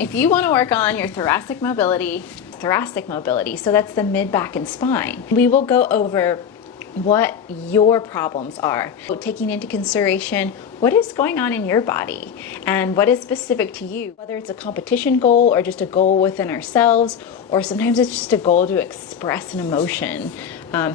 If you want to work on your thoracic mobility, so that's the mid, back, and spine, we will go over what your problems are, taking into consideration what is going on in your body and what is specific to you, whether it's a competition goal or just a goal within ourselves, or sometimes it's just a goal to express an emotion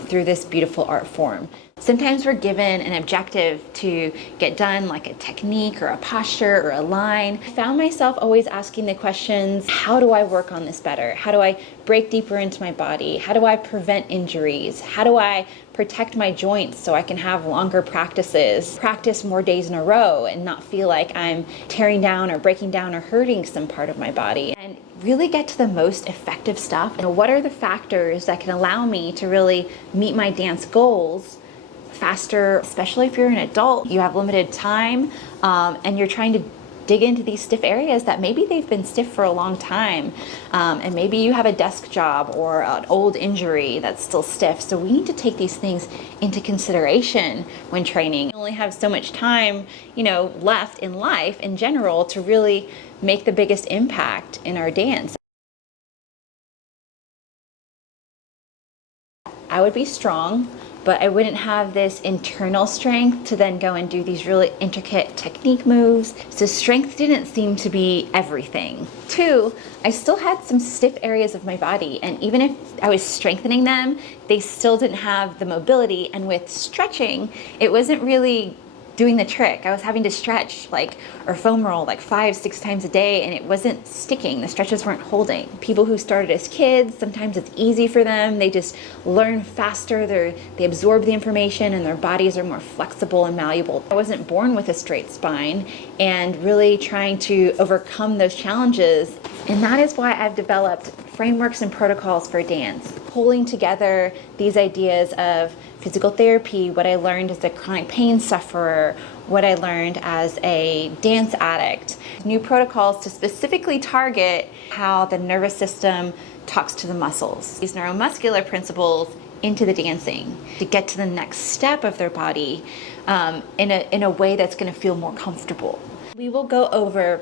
through this beautiful art form. Sometimes we're given an objective to get done, like a technique or a posture or a line. I found myself always asking the questions, how do I work on this better? How do I break deeper into my body? How do I prevent injuries? How do I protect my joints so I can have longer practices, practice more days in a row and not feel like I'm tearing down or breaking down or hurting some part of my body? And really get to the most effective stuff. And what are the factors that can allow me to really meet my dance goals faster, especially if you're an adult, you have limited time, and you're trying to dig into these stiff areas that maybe they've been stiff for a long time, and maybe you have a desk job or an old injury that's still stiff. So we need to take these things into consideration when training. We only have so much time, left in life in general to really make the biggest impact in our dance. I would be strong, but I wouldn't have this internal strength to then go and do these really intricate technique moves. So strength didn't seem to be everything. 2, I still had some stiff areas of my body, and even if I was strengthening them, they still didn't have the mobility. And with stretching, it wasn't really doing the trick. I was having to stretch or foam roll 5-6 times a day, and it wasn't sticking. The stretches weren't holding. People who started as kids, sometimes it's easy for them. They just learn faster. They absorb the information, and their bodies are more flexible and malleable. I wasn't born with a straight spine, and really trying to overcome those challenges. And that is why I've developed frameworks and protocols for dance, pulling together these ideas of physical therapy, what I learned as a chronic pain sufferer, what I learned as a dance addict, new protocols to specifically target how the nervous system talks to the muscles. These neuromuscular principles into the dancing to get to the next step of their body in a way that's going to feel more comfortable. We will go over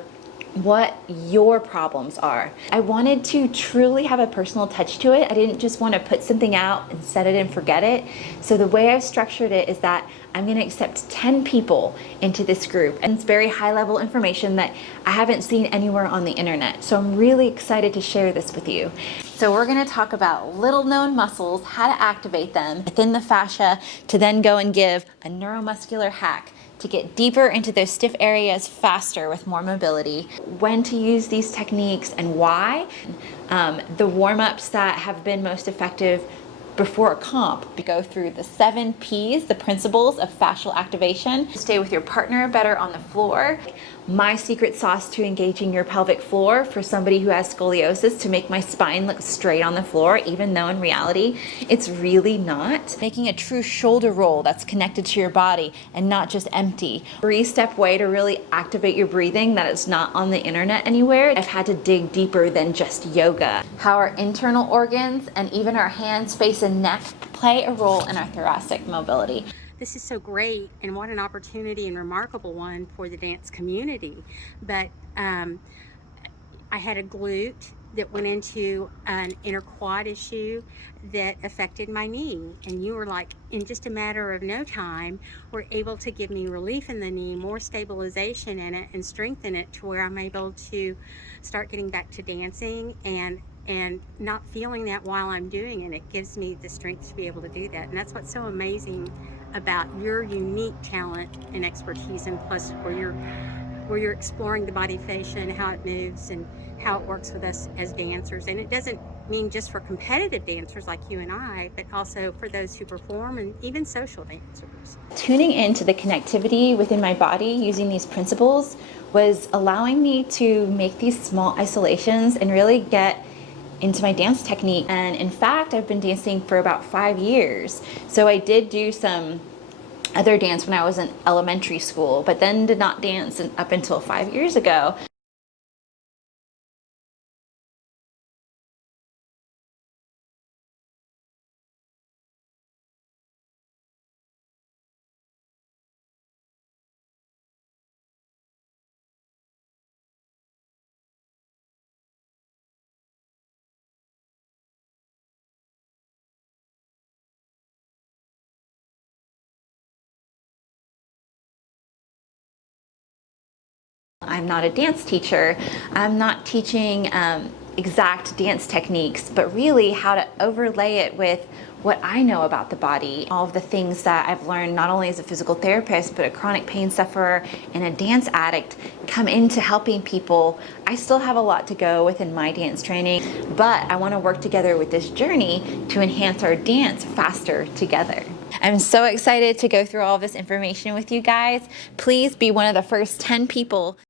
what your problems are. I wanted to truly have a personal touch to it. I didn't just want to put something out and set it and forget it. So the way I've structured it is that I'm going to accept 10 people into this group, and it's very high level information that I haven't seen anywhere on the internet. So I'm really excited to share this with you. So we're going to talk about little known muscles, how to activate them within the fascia to then go and give a neuromuscular hack to get deeper into those stiff areas faster with more mobility, when to use these techniques and why, the warm-ups that have been most effective before a comp. We go through the 7 P's, the principles of fascial activation. Stay with your partner better on the floor. My secret sauce to engaging your pelvic floor for somebody who has scoliosis to make my spine look straight on the floor, even though in reality it's really not. Making a true shoulder roll that's connected to your body and not just empty. 3-step way to really activate your breathing that is not on the internet anywhere. I've had to dig deeper than just yoga. How our internal organs and even our hands, face, and neck play a role in our thoracic mobility. This is so great, and what an opportunity and remarkable one for the dance community. But I had a glute that went into an inner quad issue that affected my knee, and you were like, in just a matter of no time, were able to give me relief in the knee, more stabilization in it, and strengthen it to where I'm able to start getting back to dancing and not feeling that while I'm doing it. It gives me the strength to be able to do that, and that's what's so amazing about your unique talent and expertise, and plus where you're exploring the body fascia and how it moves and how it works with us as dancers. And it doesn't mean just for competitive dancers like you and I, but also for those who perform and even social dancers. Tuning into the connectivity within my body using these principles was allowing me to make these small isolations and really get into my dance technique. And in fact, I've been dancing for about 5 years. So I did do some other dance when I was in elementary school, but then did not dance up until 5 years ago. I'm not a dance teacher. I'm not teaching exact dance techniques, but really how to overlay it with what I know about the body, all of the things that I've learned not only as a physical therapist, but a chronic pain sufferer and a dance addict come into helping people. I still have a lot to go within my dance training, but I want to work together with this journey to enhance our dance faster together. I'm so excited to go through all this information with you guys. Please be one of the first 10 people